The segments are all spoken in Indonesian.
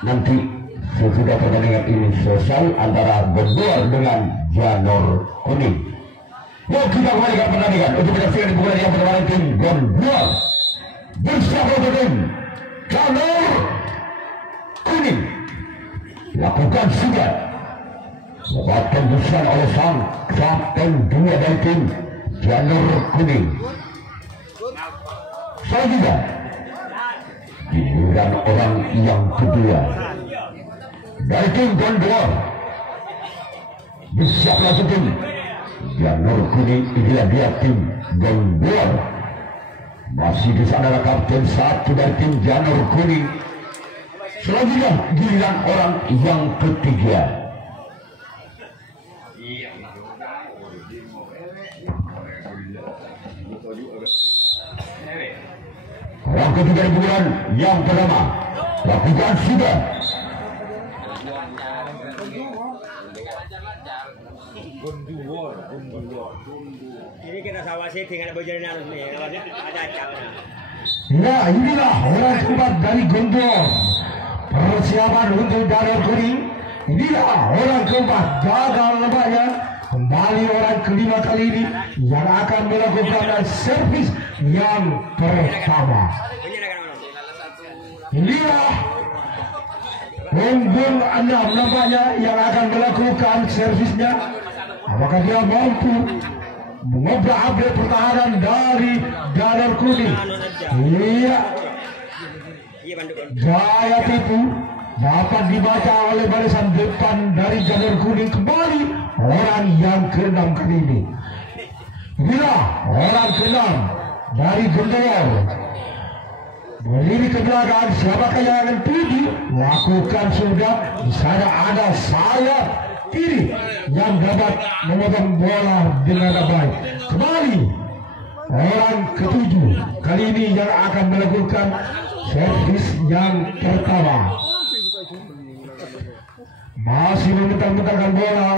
nanti sesudah pertandingan ini selesai antara Gondor dengan Janur Kuning. Yuk kita kembali ke pertandingan untuk menyaksikan pukulan yang pertama tim Gondor bersama tim Janur Kuning. Lakukan sigat lebat tembusan oleh sang kapten dua dari tim Janur Kuning. Selanjutnya giliran orang yang kedua dari tim Gondor bersiap langsung tim Janur Kuning. Inilah dia tim Gondor, masih di sana kapten satu dari tim Janur Kuning. Selanjutnya giliran orang yang ketiga. Orang ketiga di bulan yang pertama lakukan sudah. Ini kita sawasi dengan bojoran harus nih, ada acara. Ya, inilah orang keempat dari Gondor. Persiapan untuk Janur Kuning. Inilah orang keempat, gagal nampaknya. Kembali orang kelima kali ini yang akan melakukan servis yang pertama. Inilah punggung 6 nampaknya yang akan melakukan servisnya. Apakah dia mampu mengobrak-abrik pertahanan dari Janur Kuning? Iya, gaya tipu dapat dibaca oleh barisan depan dari Janur Kuning. Kembali orang yang ke-6 kali ini. Inilah orang ke-6 dari Gondor. Berdiri ke belakang, siapakah yang akan tuju? Lakukan sudah. Di sana ada sayap kiri yang dapat memotong bola dengan baik. Kembali orang ke-7 kali ini yang akan melakukan servis yang pertama. Masih memutar-mutarkan bola,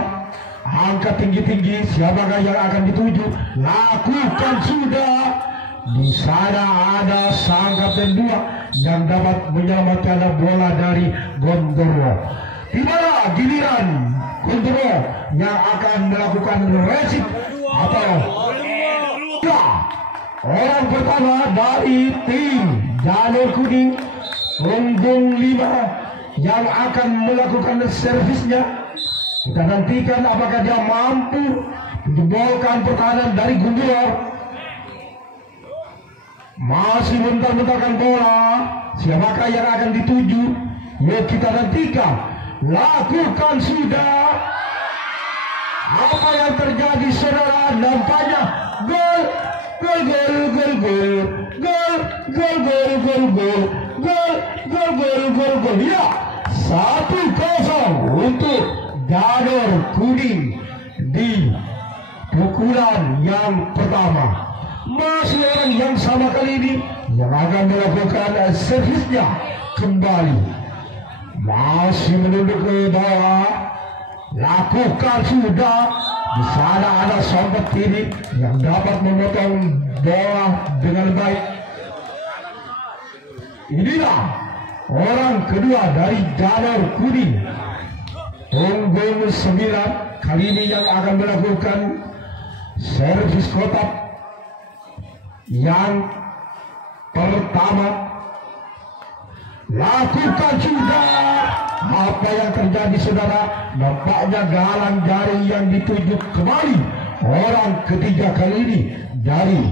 angkat tinggi-tinggi. Siapakah yang akan dituju? Lakukan sudah. Di sana ada sang kapten 2 yang dapat menyelamatkan bola dari Gondor. Di mana giliran Gondor yang akan melakukan resip atau orang pertama dari tim Janur Kuning, punggung 5 yang akan melakukan servisnya. Kita nantikan apakah dia mampu menjebolkan pertahanan dari Gondor. Masih mentar-mentarkan bola. Siapakah yang akan dituju? Yuk kita nantikan. Lakukan sudah. Apa yang terjadi saudara? Nampaknya gol, gol, gol, gol, gol, gol, gol, gol, gol, gol, gol, gol, gol, gol, gol. Ya, 1-0 untuk Janur Kuning di pukulan yang pertama. Masih orang yang sama kali ini yang akan melakukan servisnya kembali. Masih menunduk ke bawah. Lakukan sudah. Di sana ada sobat kiri yang dapat memotong bola dengan baik. Inilah orang kedua dari Janur Kuning, punggung 9 kali ini yang akan melakukan servis kotak yang pertama. Lakukan sudah. Apa yang terjadi saudara? Nampaknya galang jari yang dituju kembali. Orang ketiga kali ini dari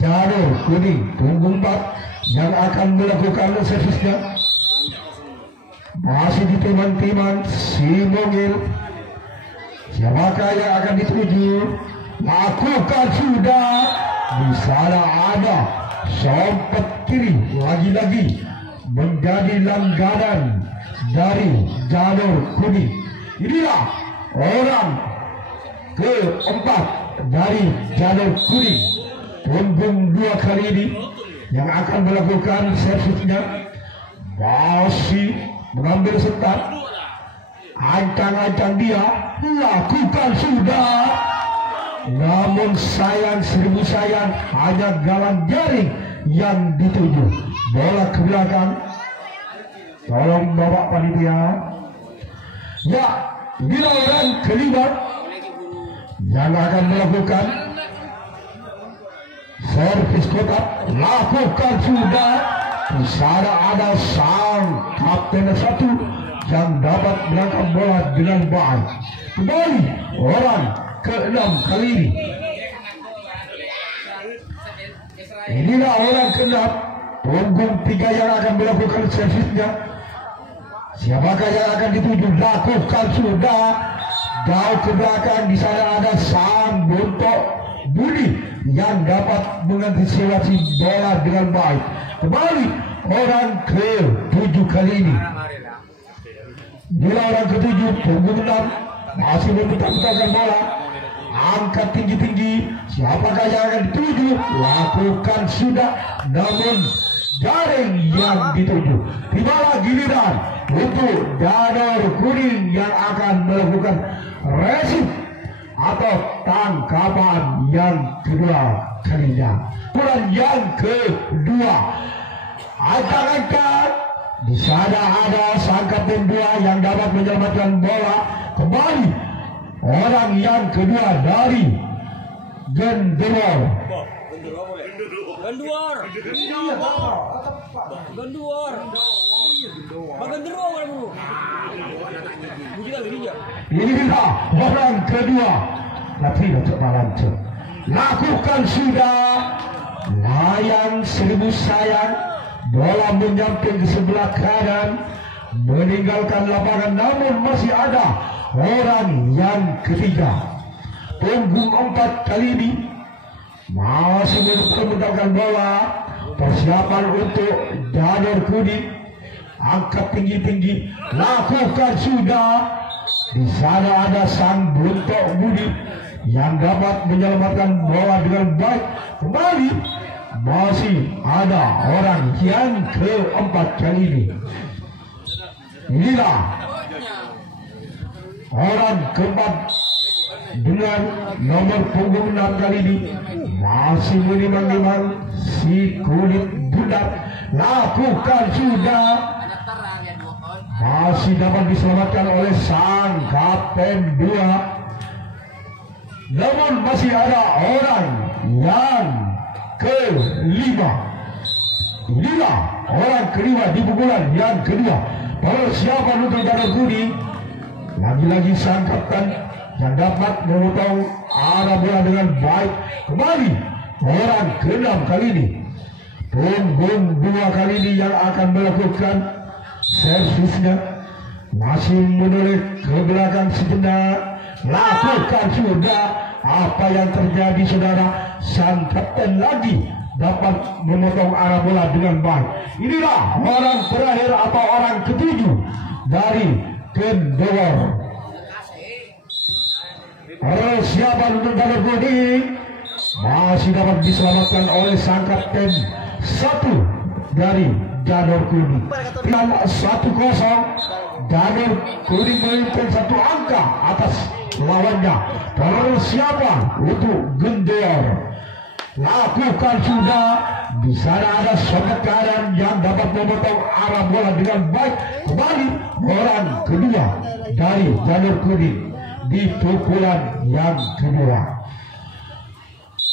Janur Kuning, punggung 4 yang akan melakukan servisnya. Masih di timan-timan si Mongil. Siapakah yang akan dituju? Lakukan sudah. Di sana ada sompet kiri lagi-lagi menjadi langganan dari Janur Kuning. Inilah orang keempat dari Janur Kuning, punggung 2 kali ini yang akan melakukan servisnya. Masih mengambil setat, ancang-ancang dia. Lakukan sudah. Namun sayang, 1000 sayang, hanya galang jaring yang dituju. Bola ke belakang. Tolong bapak panitia. Ya, bila orang kelima yang akan melakukan servis kotak, lakukan sudah. Di sana ada sang kapten satu yang dapat menangkap bola dengan baik. Kembali orang ke-6 kali ini. Inilah orang ke-6, punggung 3 yang akan melakukan servisnya. Siapakah yang akan dituju? Lakukan sudah. Jauh ke belakang, di sana ada sang Bontok Budi yang dapat mengantisipasi bola dengan baik. Kembali orang ke-7 kali ini. Bila orang ke-7, punggung 6 masih memutar-mutarkan bola, angkat tinggi-tinggi. Siapakah yang akan dituju? Lakukan sudah, namun jaring yang dituju. Tibalah giliran untuk Janur Kuning yang akan melakukan resip atau tangkapan yang kedua kalinya. Kemudian yang kedua, angkat-angkat. Di sana ada sang kapten 2 yang dapat menyelamatkan bola. Kembali orang yang kedua dari Genduor. Inilah orang kedua. Tapi coba lanjut. Lakukan sudah. Layang 1000 sayang. Bola menyamping ke sebelah kanan, meninggalkan lapangan, namun masih ada orang yang ketiga. Punggung 4 kali ini masih memutarkan bola. Persiapan untuk Janur Kuning. Angkat tinggi-tinggi, lakukan sudah. Di sana ada sang Bontok Budi yang dapat menyelamatkan bola dengan baik. Kembali masih ada orang yang keempat kali ini. Inilah orang keempat dengan nomor punggung 6 kali ini, masih menimang-nimang si kulit budak. Lakukan sudah. Masih dapat diselamatkan oleh sang kapten 2. Namun masih ada orang yang kelima. Inilah orang kelima di pukulan yang kedua. Persiapan untuk Janur Kuning. Lagi-lagi sang kapten yang dapat memotong arah bola dengan baik. Kembali orang ke-6 kali ini. Punggung 2 kali ini yang akan melakukan servisnya. Masih menoleh ke belakang sejenak. Lakukan sudah. Apa yang terjadi saudara? Sang kapten lagi dapat memotong arah bola dengan baik. Inilah orang terakhir atau orang ketujuh dari Genduor. Persiapan untuk Janur Kuning masih dapat diselamatkan oleh sang kapten 1 dari Janur Kuning. Dengan 1-0, Janur Kuning memimpin 1 angka atas lawannya. Persiapan untuk Genduor. Lakukan sudah. Di sana ada sobat kanan yang dapat memotong arah bola dengan baik. Kembali orang kedua dari Janur Kuning di pukulan yang kedua.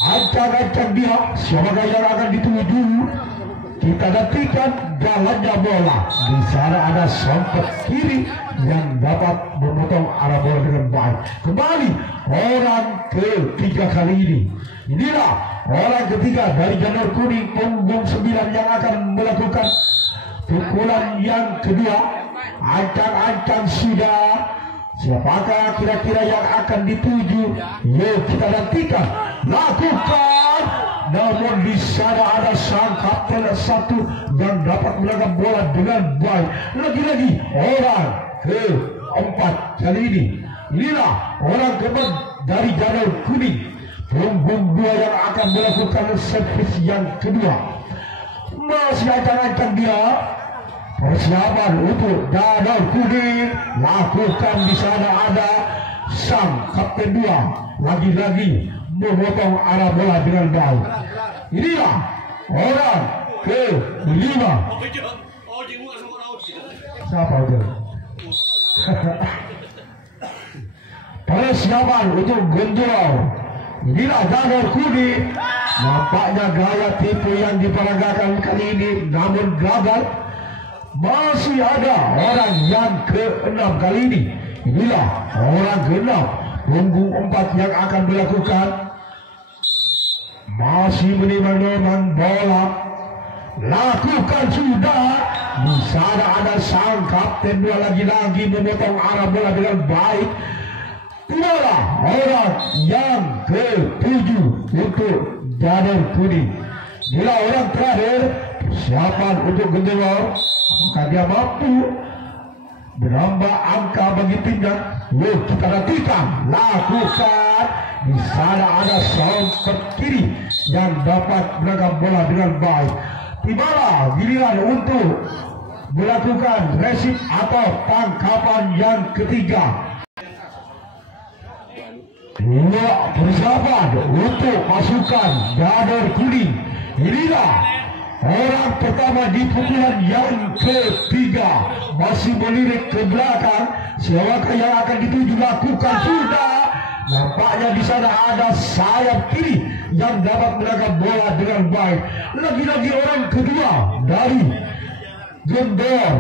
Ancang-ancang dia, siapakah yang akan dituju? Kita nantikan jalannya bola. Di sana ada sobat kiri yang dapat memotong arah bola dengan baik. Kembali orang ketiga kali ini. Inilah orang ketiga dari Janur Kuning, punggung 9 yang akan melakukan pukulan yang kedua. Ancang-ancang sudah. Siapakah kira-kira yang akan dituju? Yuk kita nantikan. Lakukan. Namun di sana ada sang kapten 1 yang dapat menangkap bola dengan baik. Lagi-lagi orang keempat kali ini. Inilah orang keempat dari Janur Kuning, punggung 2 yang akan melakukan servis yang kedua. Masih ancang-ancang dia. Persiapan untuk Janur Kuning. Lakukan. Di sana ada sang kapten 2 lagi-lagi memotong arah bola dengan baik. Inilah orang ke-5 Siapa itu? Persiapan untuk gendor. Inilah Janur Kuning. Nampaknya gaya tipu yang diperagakan kali ini namun gagal. Masih ada orang yang ke-6 kali ini. Inilah orang ke-6. Punggung 4 yang akan melakukan. Masih menimbang-nimbang bola. Lakukan sudah. Di sana ada sang kapten dua lagi-lagi memotong arah bola dengan baik. Itulah orang yang ke-7 untuk Janur Kuning. Bila orang terakhir persiapan untuk gendor. Apakah dia mampu menambah angka bagi timnya? Yuk kita nantikan. Lakukan. Di sana ada sompet kiri yang dapat menangkap bola dengan baik. Tibalah giliran untuk melakukan resip atau tangkapan yang ketiga. Persiapan untuk pasukan Janur Kuning. Inilah orang pertama di pukulan yang ketiga. Masih melirik ke belakang. Siapakah yang akan dituju? Lakukan sudah. Nampaknya di sana ada sayap kiri yang dapat menangkap bola dengan baik. Lagi-lagi orang kedua dari gendor.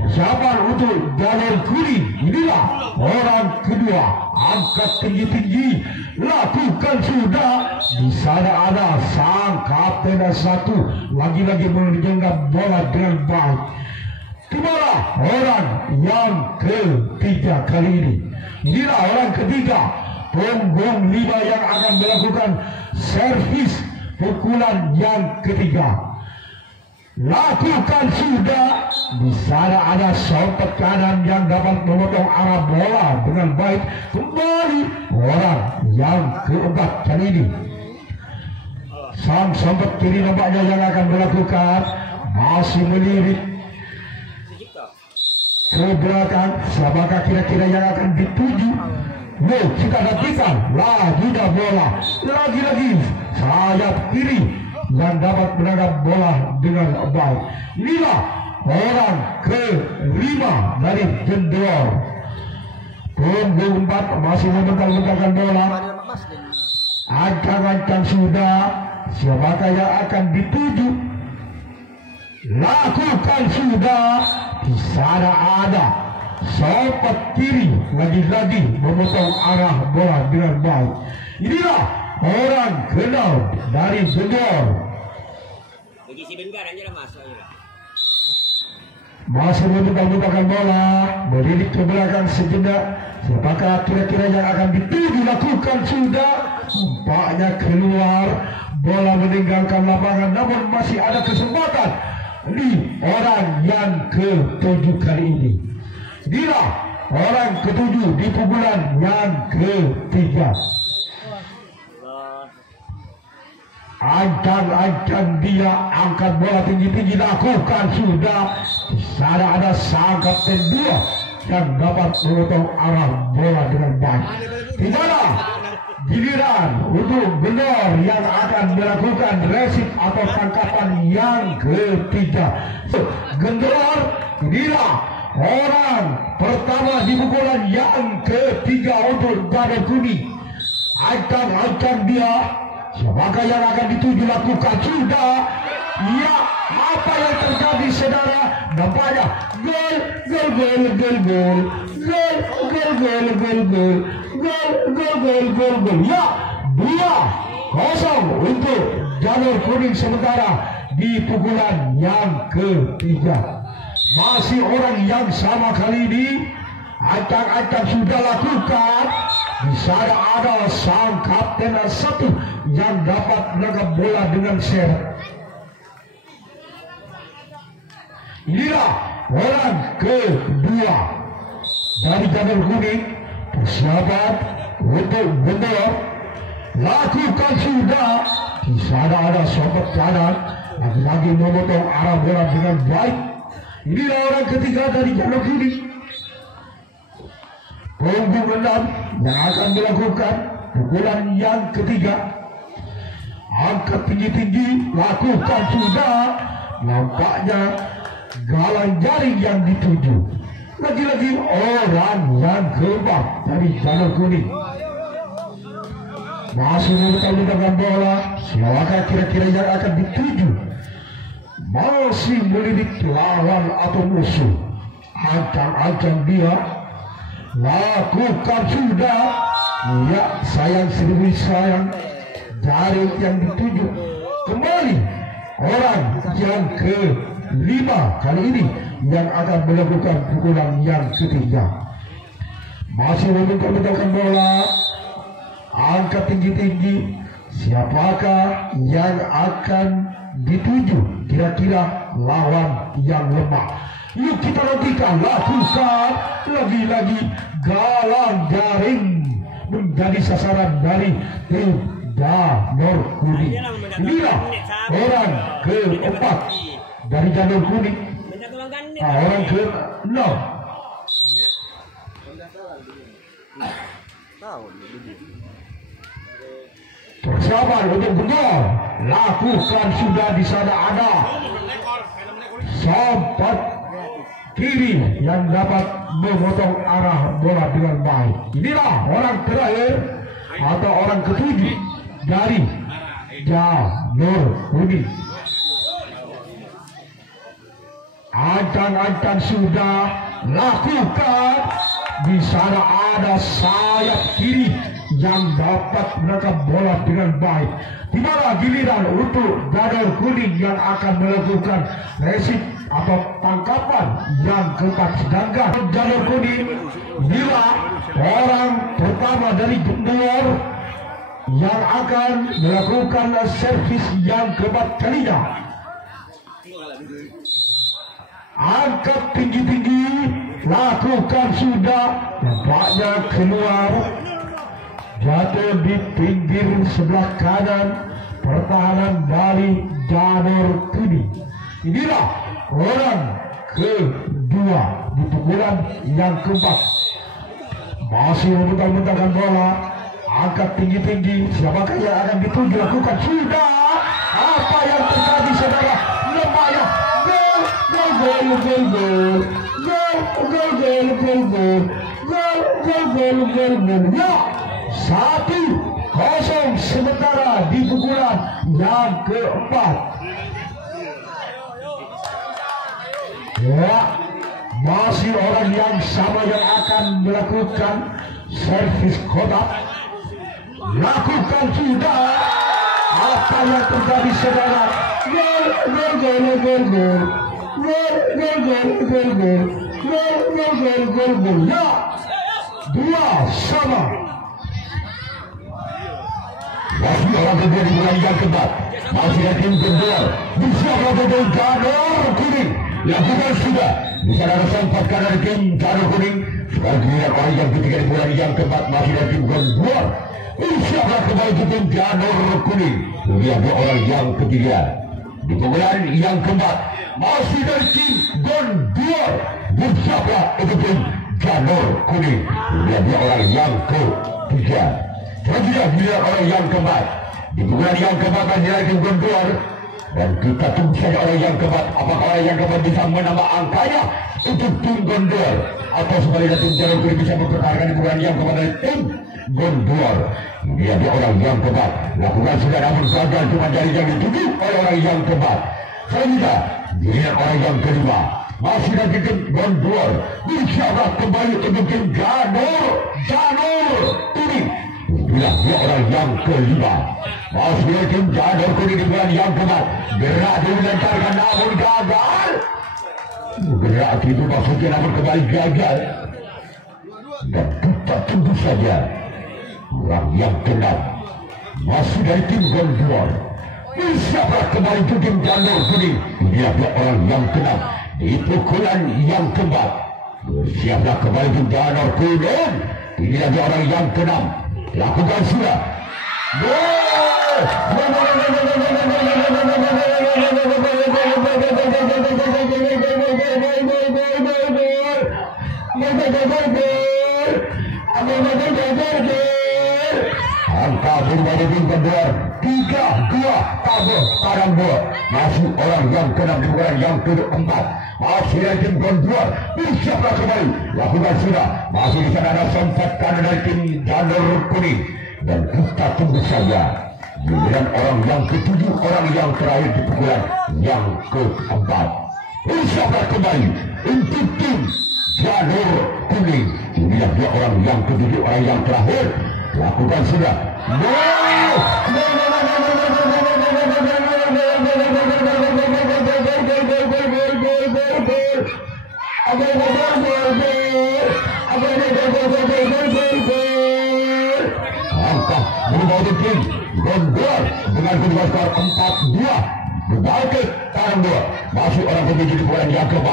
Persiapan untuk Janur Kuning. Inilah orang kedua. Angkat tinggi-tinggi. Lakukan sudah. Di sana ada sang kapten satu. Lagi-lagi mengenggam bola dengan baik. Itulah orang yang ketiga kali ini. Inilah orang ketiga. Punggung 5 yang akan melakukan servis pukulan yang ketiga. Lakukan sudah. Di sana ada sompet kanan yang dapat memotong arah bola dengan baik. Kembali orang yang keempat kali ini. Sang sompet kiri nampaknya yang akan melakukan. Masih melirik ke belakang. Siapakah kira-kira yang akan dituju? Yuk kita nantikan. Lagi-lagi bola. Lagi-lagi sayap kiri yang dapat menangkap bola dengan baik. Inilah orang ke-5 dari gendor. Punggung 4 masih memegang bola. Ancang-ancang sudah. Siapakah yang akan dituju? Lakukan sudah. Di sana ada sompet kiri lagi-lagi memotong arah bola dengan baik. Inilah orang ke-6 dari gendor. Bagi si Bengar aja lah mas. Masih memegang bola, melirik ke belakang sejenak. Siapakah kira-kira yang akan dituju? Lakukan sudah. Nampaknya keluar. Bola meninggalkan lapangan, namun masih ada kesempatan di orang yang ke-7 kali ini. Inilah orang ke-7 di pukulan yang ketiga. Ancang-ancang dia angkat bola tinggi-tinggi. Lakukan sudah. Di sana ada sang kapten 2 yang dapat memotong arah bola dengan baik. Di mana giliran untuk gendor yang akan melakukan resip atau tangkapan yang ketiga. Gendor inilah orang pertama di pukulan yang ketiga untuk Janur Kuning. Ancang-ancang dia. Siapakah yang akan dituju? Lakukan sudah. Ya, apa yang terjadi saudara? Nampaknya gol, gol, gol, gol, gol, gol, gol, gol, gol, gol, gol, gol, gol, gol, gol. Ya, 2-0 untuk Janur Kuning sementara di pukulan yang ketiga. Masih orang yang sama kali ini. Ancang-ancang sudah lakukan. Di sana ada sang kapten 1 yang dapat menangkap bola dengan seret. Inilah orang kedua dari Janur Kuning. Persiapan untuk gendor. Lakukan sudah. Di sana ada sompet kanan. Lagi-lagi memotong arah bola dengan baik. Inilah orang ketiga dari Janur Kuning. Punggung 6 yang akan melakukan pukulan yang ketiga. Angkat tinggi-tinggi. Lakukan sudah. Nampaknya galang jaring yang dituju. Lagi-lagi orang yang keempat dari jalur kuning. Masih memutar-mutarkan bola. Siapa kira-kira yang akan dituju? Masih melirik lawan atau musuh. Ancang-ancang dia lakukan sudah. Ya, sayang seribu sayang. Jaring yang dituju. Kembali orang yang kelima kali ini yang akan melakukan pukulan yang ketiga. Masih memutar-mutarkan bola. Angkat tinggi-tinggi. Siapakah yang akan dituju? Kira-kira lawan yang lemah. Yuk kita nantikan. Lakukan lagi-lagi galang jaring menjadi sasaran dari tim Janur Kuning. Inilah orang keempat dari Janur Kuning. Orang ke-6. Persiapan untuk gol. Lakukan sudah di sana ada sampat kiri yang dapat memotong arah bola dengan baik. Inilah orang terakhir atau orang ketujuh dari Janur Kuning. Ancang-ancang sudah lakukan. Di sana ada sayap kiri yang dapat menangkap bola dengan baik. Di mana giliran untuk Janur Kuning yang akan melakukan resip atau tangkapan yang keempat. Sedangkan Janur Kuning bila orang pertama dari Gondor yang akan melakukan servis yang keempat kalinya. Angkat tinggi-tinggi. Lakukan sudah. Nampaknya keluar. Jatuh di pinggir sebelah kanan pertahanan dari Janur Kuning. Inilah orang kedua di pukulan yang keempat. Masih memutar-mutarkan bola. Angkat tinggi-tinggi. Siapakah yang akan dituju? Lakukan sudah. Apa yang terjadi saudara? Lemahnya gol, gol, gol, gol, gol, gol, gol, gol, gol, gol, gol, gol, gol, gol. Ya, 1-0 sementara di pukulan yang keempat. Ya, masih orang yang sama yang akan melakukan servis kotak. Lakukan sudah. Apa yang terjadi saudara? Gol, gol, gol, gol, gol, gol, gol, gol, gol, gol, gol, gol, gol, gol, gol. Ya, 2-2. Masih orang kedua di bulan yang keempat. Masih ada tim kedua. Bersiaplah dari Janur Kuning. Lakukan sudah. Di sana ada sempat kanan tim Janur Kuning. Sekarang giliran orang yang ketiga di bulan yang keempat. Masih ada tim kedua. Bersiaplah kembali ke tim Janur Kuning. Lihat dua orang yang ketiga di pukulan yang keempat. Masih dari tim Gondor. Bersiaplah untuk tim Janur Kuning. Lihat dua orang yang ketiga. Selanjutnya giliran orang yang keempat di pukulan yang keempat masih dari tim Gondor. Dan kita tunggu saja orang yang keempat. Apakah orang yang keempat bisa menambah angkanya untuk tim Gondor, atau sebaliknya tim Janur Kuning bisa mempertahankan di pukulan yang keempat dari tim Gondor. Dia orang yang keempat. Lakukan sudah namun gagal, cuma jari yang dituju oleh orang yang keempat. Selanjutnya giliran orang yang kelima. Masih dari tim Gondor. Bersiaplah kembali untuk tim Janur Kuning. Inilah dia orang yang kelima. Masih dari tim Janur Kuning di bulan yang keempat. Gerak dilancarkan namun gagal. Gerak itu maksudnya namun kembali gagal. Dan kita tunggu saja orang yang keenam. Masih dari tim Gondor. Bersiaplah kembali ke tim Janur Kuning. Inilah dia orang yang keenam di pukulan yang keempat. Bersiaplah kembali tim Janur Kuning. Inilah dia orang yang keenam. Lakukan sudah. Gol! Angka berubah di kedua 3-2 tabur sekarang 2 masih orang yang ke-6 di bulan yang ke-4 masih dari tim kedua bersiaplah kembali lakukan sudah masih di sana ada sempat kanan dari tim jalur kuning dan kita tunggu saja giliran orang yang ke-7 orang yang terakhir di pukulan yang ke-4 bersiaplah kembali untuk tim jalur kuning inilah dia orang yang ke-7 orang yang terakhir lakukan sudah angka berubah di tim Gondor dengan kedua skor 4-2 berbalik tarang 2 masih orang ke-7 di bulan yang ke-4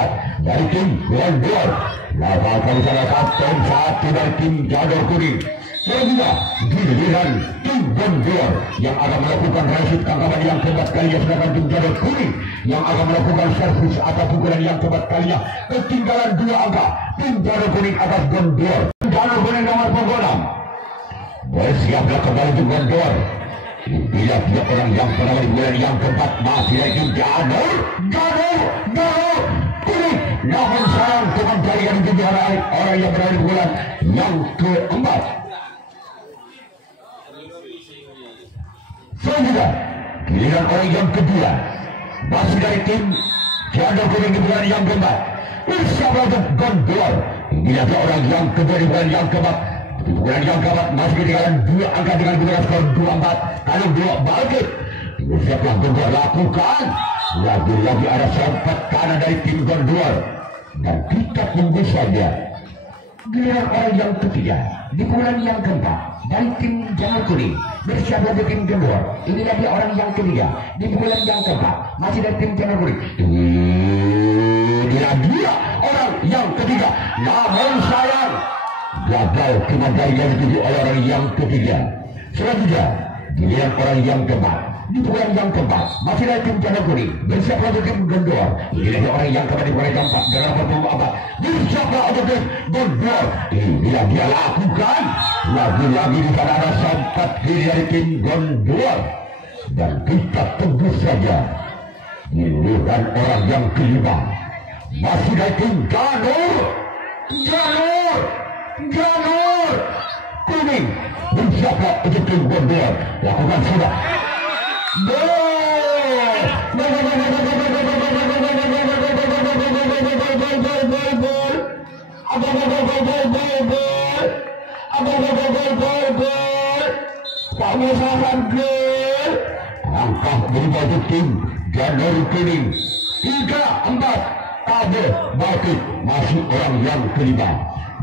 dari tim Gondor lakukan sana kapten 1 dari tim jalur kuning kedua giliran tim Gondor yang akan melakukan resip tangkapan yang keempat kalinya sedangkan tim jalur kuning yang akan melakukan servis atau pukulan yang keempat kalinya ketinggalan 2 angka tim jalur kuning atas Gondor jalur kuning nomor 6 bersiaplah kembali tim Gondor bila dia orang yang pernah di bulan yang keempat masih lagi jalur kuning namun sayang teman dari yang dijuara orang yang berada di bulan yang keempat. Selanjutnya giliran orang yang kedua masih dari tim jalur kuning di bulan yang keempat bersama Gondor inilah dia orang yang kedua di bulan yang keempat di bulan yang keempat masih ketinggalan 2 angka dengan ketinggalan skor 2-4 kalau 2 balik siaplah Gondor lakukan lagi-lagi ada sempat kanan dari tim Gondor dan kita tunggu saja giliran orang yang ketiga di bulan yang keempat dari tim jalur kuning bersiap dari tim Gondor inilah dia orang yang ketiga di bulan yang keempat masih dari tim jalur kuning inilah dia orang yang ketiga namun sayang gagal kemandai dari 7 orang yang ketiga. Selanjutnya giliran orang yang keempat di bulan yang keempat masih dari tim jalur kuning bersiap untuk tim Gondor inilah orang yang keempat di bulan yang keempat dengan bertemu apa bersiaplah untuk tim Gondor inilah dia lakukan lagi-lagi di sana ada sempat kiri dari tim Gondor dan kita tunggu saja giliran orang yang kelima masih dari tim jalur kuning bersiaplah untuk tim Gondor lakukan sudah angka berubah untuk tim jalur kuning 3-4 tabur balik masih orang yang kelima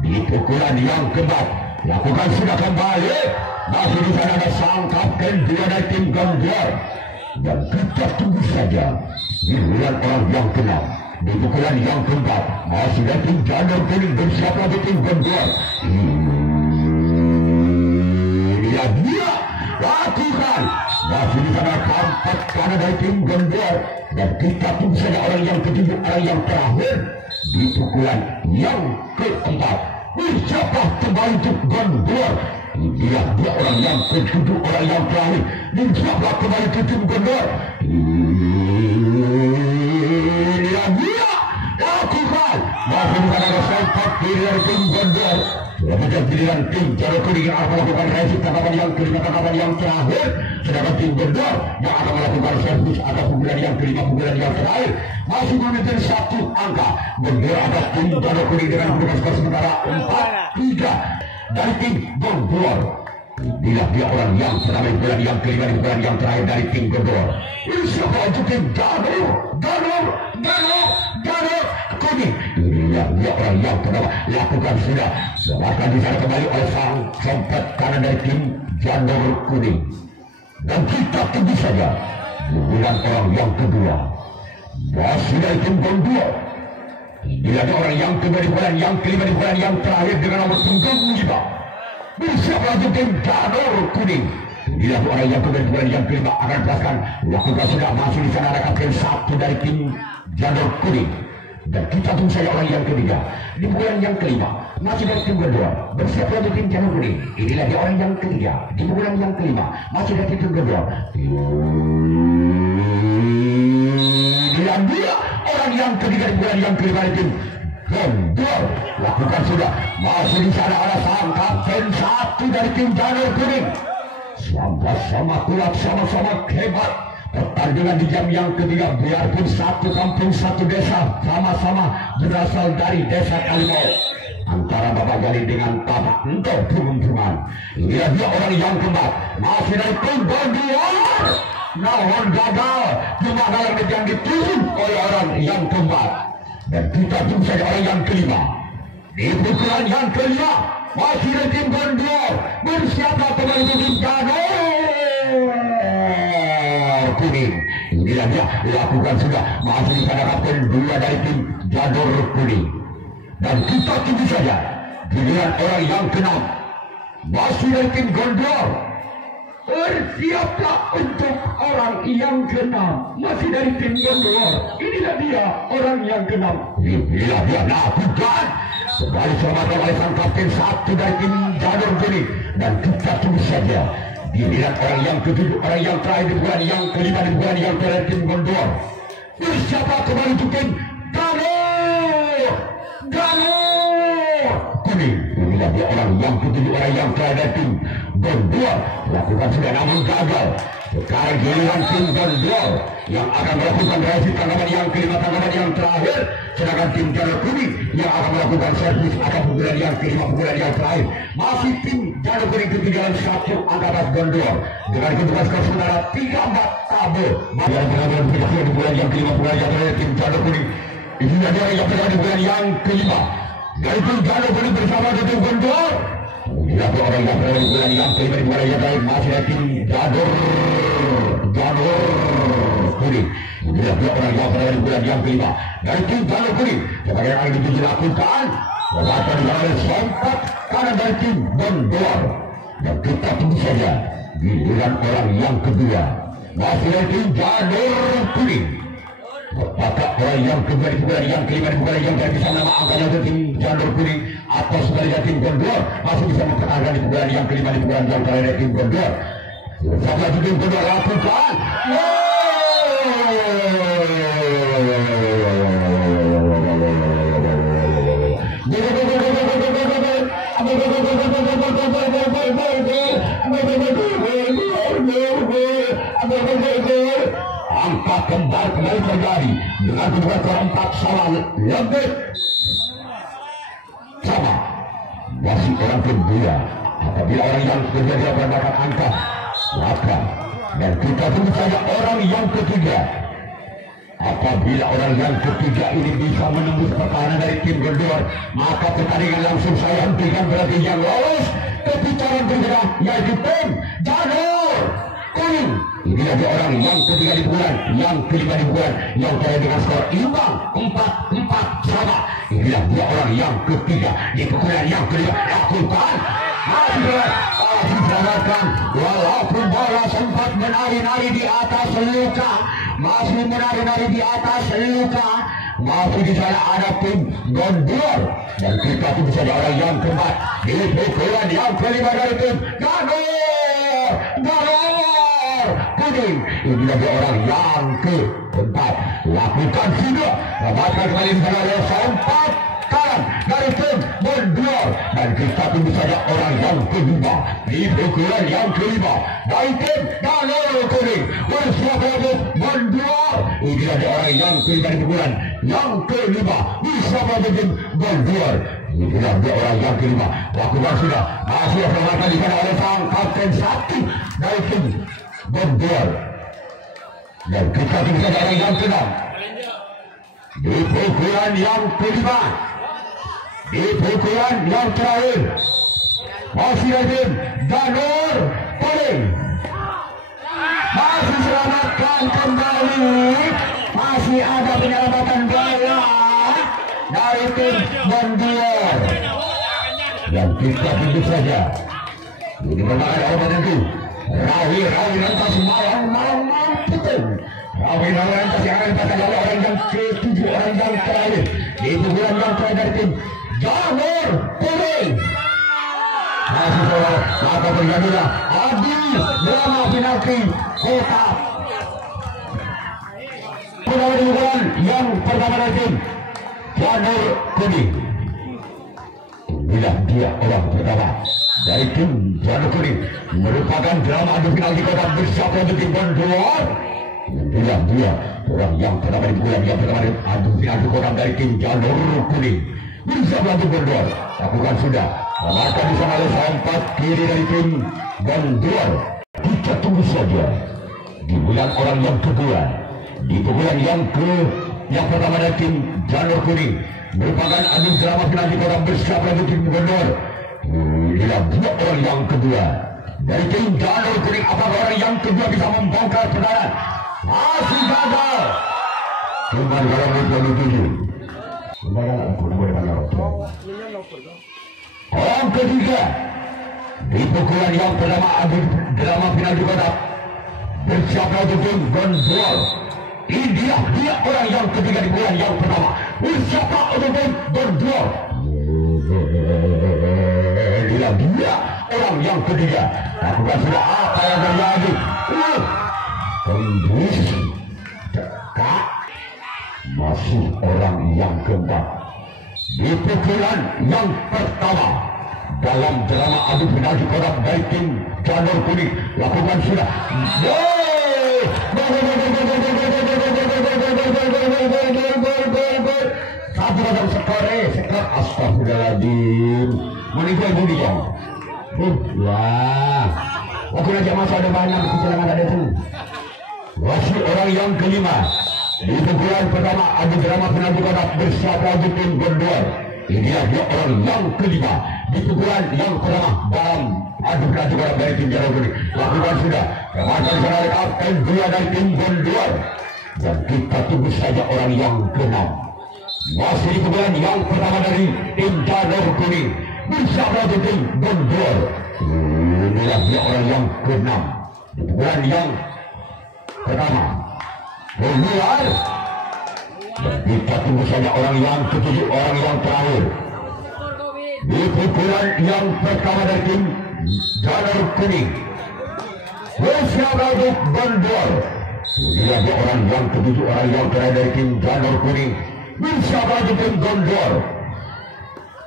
di pukulan yang keempat lakukan sudah kembali masih di sana ada sang kapten dua dari tim Gondor dan kita tunggu saja giliran orang yang ke-6 di pukulan yang keempat masih dari tim jalur kuning bersiaplah di tim Gondor inilah dia lakukan masih di sana kampat kanan dari tim Gondor dan kita tunggu saja orang yang ketujuh orang yang terakhir di pukulan yang keempat bersiaplah kembali untuk Gondor inilah dia orang yang ketujuh orang yang terakhir bersiaplah kembali ke tim Gondor inilah dia lakukan masih di sana sempat kiri dari tim Gondor Selanjutnya giliran tim jalur kuning yang akan melakukan resip tangkapan yang kelima tangkapan yang terakhir sedangkan tim Gondor yang akan melakukan servis atau pukulan yang kelima pukulan yang terakhir masih memimpin 1 angka Gondor atas tim jalur kuning dengan menggunakan skor sementara 4-3 dari tim Gondor inilah dia orang yang pertama di bulan yang kelima di bulan yang terakhir dari tim Gondor siapa untuk tim jalur kuning inilah dia orang yang pertama lakukan sudah akan disana kembali oleh sang sempat kanan dari tim jalur kuning dan kita tunggu saja bulan orang yang kedua masih dari tim Gondor inilah dia orang yang kedua di bulan yang kelima di bulan yang terakhir dengan nomor punggung 5 bersiap lagi tim jalur kuning inilah dia orang yang kedua di bulan yang kelima akan jelaskan lakukan sudah masih di sana ada kapten 1 dari tim jalur kuning Dan kita tunggu saja orang yang ketiga. Di pukulan yang kelima masih dari tim kedua, bersiap untuk tim Janur Kuning. Inilah dia orang yang ketiga. Di pukulan yang kelima masih dari tim kedua. Inilah dia orang yang ketiga di pukulan yang kelima dari tim Gondor. Lakukan sudah. Masih di sana ada sang kapten satu dari tim Janur Kuning. Sama-sama kuat, sama-sama hebat. Pertandingan di jam yang ketiga, biarpun satu kampung satu desa, sama-sama berasal dari desa Kalimau. Antara Bapak Gali dengan Bapak Entok Bungan. Inilah dia orang yang keempat, masih dari tim Gondor. Namun gagal, cuma dalam yang dituju oleh orang yang keempat. Dan kita tunggu saja orang yang kelima. Di pukulan yang kelima masih dari tim Gondor, bersiaplah kembali tim Janur Kuning. Inilah dia lakukan sudah, masih di sana kapten dua dari tim Janur Kuning. Dan kita tunggu saja giliran orang yang keenam masih dari tim Gondor. Bersiaplah untuk orang yang keenam masih dari tim Gondor. Inilah dia orang yang keenam. Inilah dia lakukan kembali selamatkan oleh sang kapten satu dari tim Janur Kuning. Dan kita tunggu saja giliran orang yang ketujuh, orang yang terakhir di bulan yang kelima, di bulan yang terakhir tim Gondor. Bersiaplah kembali untuk tim Janur Kuning. Inilah dia orang yang ketujuh, orang yang terakhir dari tim Gondor. Lakukan sudah namun gagal. Sekarang giliran tim Gondor yang akan melakukan reaksi tanggapan yang kelima, tanggapan yang terakhir. Sedangkan tim Janur Kuning yang akan melakukan servis akan pukulan yang kelima, pukulan yang terakhir. Masih tim Janur Kuning ketinggalan satu angkatan Gondor dengan kedudukan skor saudara 3-4 tabel. Biar pengambilan keputusan di bulan yang kelima, pukulan yang terakhir tim Janur Kuning. Inilah dia yang berada di bulan yang kelima. Dari tim Janur Kuning bersama tim Gondor. Inilah orang yang berada di bulan yang kelima, di bulan yang terakhir masih dari tim Janur Kuning. Inilah dia orang yang berada di bulan yang kelima dari tim Janur Kuning. Sebagai yang akan dilakukan Walaupun oleh sempat kanan dari tim Gondor. Dan kita tunggu saja giliran orang yang kedua masih dari tim Janur Kuning. Apakah orang yang kedua di bulan yang kelima di bulan yang bisa nama angkanya ke tim Janur Kuning atau sebaliknya tim Gondor masih bisa mempertahankan di bulan yang kelima di bulan yang terakhir tim Gondor. Sama di tim Gondor lakukan. Angka kembar kembali terjadi dengan kedua keempat salah lebih sama masih orang kedua. Apabila orang yang kedua dia mendapat angka 8 dan kita tunggu saja orang yang ketiga. Apabila orang yang ketiga ini bisa menembus pertahanan dari tim Gondor, maka pertandingan langsung saya hentikan. Berarti yang lolos ke putaran berikutnya yaitu tim Janur Kuning. Ini ada orang yang ketiga di bulan, yang kelima di bulan, yang terakhir dengan skor imbang 4-4 sama. Inilah dia orang yang ketiga di pukulan yang kelima. Lakukan masih diselamatkan walaupun bola sempat menari-nari di atas luka. Masih menari-nari di atas luka. Masih di sana ada tim Gondor. Dan kita tunggu saja orang yang keempat di pukulan yang kelima dari tim Janur Kuning. Inilah dia orang yang keempat. Lakukan sudah. Dapatkan kembali di sana oleh sempat kanan dari tim Gondor. Dan kita tunggu saja orang yang kelima di pukulan yang kelima dari tim Janur Kuning. Bersiap untuk Gondor. Inilah dia orang yang kelima di pukulan yang kelima bersama tim Gondor. Inilah dia orang yang kelima. Lakukan sudah. Masih dilakukan di sana oleh sang kapten satu dari tim Gondor. Dan kita tunggu saja orang yang keenam di pukulan yang kelima. Di pukulan yang terakhir masih ada Janur Kuning. Masih selamatkan kembali. Masih ada penyelamatan bola dari tim Gondor. Dan kita tunggu saja. Ini merupakan orang tertentu Rawi lantas malang puting. Rawi lantas yang akan dipasang oleh orang yang ketujuh, orang yang terakhir di pukulan yang terakhir dari tim Janur Kuning. Masih soal maka bergantilah Adi drama penalti kota. Pukulan yang pertama dari tim Janur Kuning. Bila dia orang pertama dari tim Janur Kuning merupakan drama adu penalti kota bersama untuk tim Bondor. Bila dia orang yang pertama di bulan yang pertama adu penalti kota dari tim Janur Kuning bersama untuk Bondor. Lakukan sudah maka di sana oleh sempat kiri dari tim Bondor. Kita tunggu saja di bulan orang yang kedua, di bulan yang pertama dari tim Janur Kuning merupakan adu drama penalti kota bersama untuk tim Bondor. Inilah dua orang yang kedua dari tim Janur Kuning. Apakah orang yang kedua bisa membongkar pertahanan? Masih gagal. Kembali dalam 27. Kembali dalam orang ketiga di pukulan yang pertama adu drama penalti kota bersama untuk tim Bondor. Ini dia orang yang ketiga di bulan yang pertama bersama untuk tim Bondor. Dia orang yang ketiga. Lakukan sudah apa yang terjadi? Tembus dekat. Masih orang yang keempat di pukulan yang pertama dalam drama adu penalti kota dari tim Janur Kuning. Lakukan sudah. Satu dalam skor astagfirullahaladzim. Meninggal budi ya. Wah, waktu aja masa ada banyak kecelakaan ada itu. Masih orang yang kelima di pukulan pertama adu drama penalti kota bersama untuk tim Bondor. Ini dia orang yang kelima di pukulan yang pertama dalam adu penalti kota dari tim Janur Kuning. Lakukan sudah. Kemasan sana oleh kapten dua dari tim Bondor. Dan kita tunggu saja orang yang keenam. Masih di pukulan yang pertama dari tim Janur Kuning bersama untuk tim Bondor. Inilah dia orang yang keenam di pukulan yang pertama. Keluar. Dan kita tunggu saja orang yang ketujuh, orang yang terakhir di pukulan yang pertama dari tim Janur Kuning bersama untuk Bondor. Inilah dia orang yang ketujuh, orang yang terakhir dari tim Janur Kuning bersama untuk tim Bondor.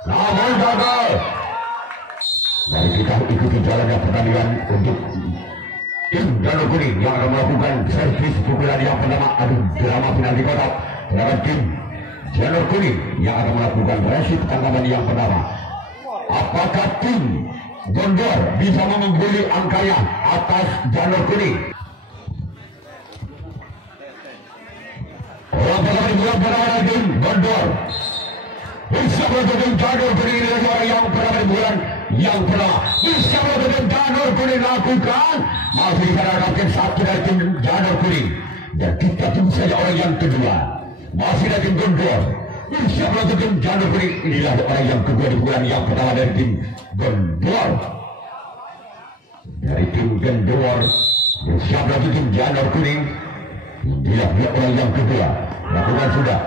Namun gagal. Mari kita ikuti jalannya pertandingan untuk tim Janur Kuning yang akan melakukan servis pukulan yang pertama adu drama penalti kota. Sedangkan tim Janur Kuning yang akan melakukan resip tanggapan yang pertama. Apakah tim Bondor bisa mengungguli angkanya atas Janur Kuning? Orang pertama di bulan pertama dari tim Bondor bersama tim Janur Kuning. Ini orang yang pertama di bulan yang pertama bersama tim Janur Kuning lakukan. Masih ada kapten satu dari tim Janur Kuning. Dan kita tunggu saja orang yang kedua. Masih dari tim Bondor bersama tim Janur Kuning. Inilah orang yang kedua di bulan yang pertama dari tim Bondor. Dari tim Bondor bersama tim Janur Kuning. Inilah dia orang yang kedua. Lakukan sudah.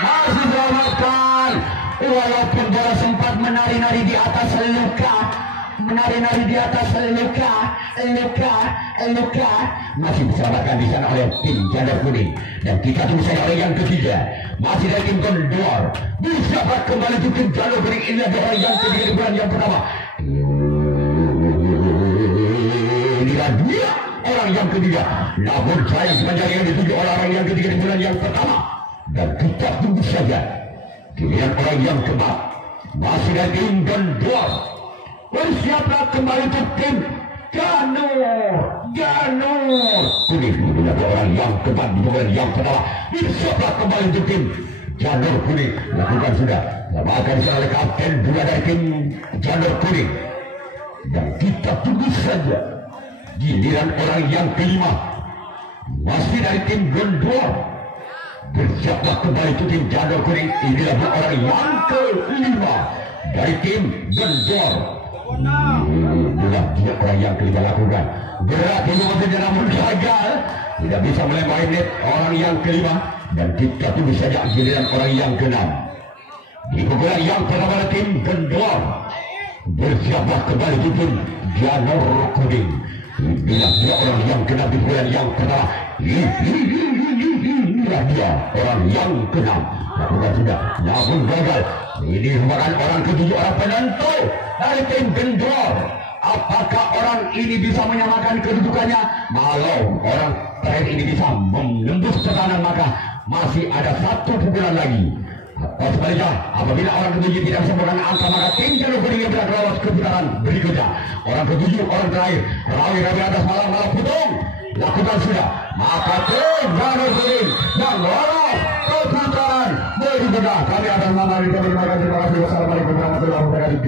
Masih selamatkan. Walaupun bola sempat menari-nari di atas luka, menari-nari di atas luka, masih diselamatkan di sana oleh tim Janur Kuning. Dan kita tunggu saja oleh yang ketiga. Masih dari tim Bondor bisa kembali ke tim Janur Kuning. Ini adalah orang yang ketiga di bulan yang pertama. Inilah dia orang yang ketiga. Namun sayang sepanjang yang dituju orang yang ketiga di bulan yang pertama. Dan kita tunggu saja giliran orang yang keempat. Masih dari tim Bondor. Bersiaplah kembali untuk tim Janur Kuning. Inilah orang yang keempat di bulan yang pertama. Bersiaplah kembali untuk tim Janur Kuning. Lakukan sudah. Lakukan disana oleh kapten dua dari tim Janur Kuning. Dan kita tunggu saja giliran orang yang kelima. Masih dari tim Bondor. Bersiaplah kembali itu tim Janur Kuning. Inilah orang yang kelima dari tim Bondor. Itulah dia orang yang kelima lakukan. Gerak ini maksudnya namun gagal. Tidak bisa melempari net orang yang kelima. Dan kita tunggu saja giliran orang yang keenam. Di pukulan yang pertama tim Kendor. Bersiaplah kembali tim Janur Kuning. Inilah dia orang yang keenam di pukulan yang pertama. Inilah dia orang yang keenam. Lakukan sudah, namun gagal. Ini merupakan orang ketujuh, orang penentu dari tim Kendor. Apakah orang ini bisa menyamakan kedudukannya? Kalau orang terakhir ini bisa menembus tekanan, maka masih ada satu pukulan lagi. Atau sebaliknya, apabila orang ketujuh tidak bisa menekan angka, maka tim Janur Kuning yang berhak lolos ke putaran berikutnya. Orang ketujuh, orang terakhir, Rawi atas malam putung. Lakukan sudah, maka tim Janur Kuning yang lolos ke putaran berikutnya. Kami akan mengambil terima kasih. Wassalamualaikum warahmatullahi wabarakatuh.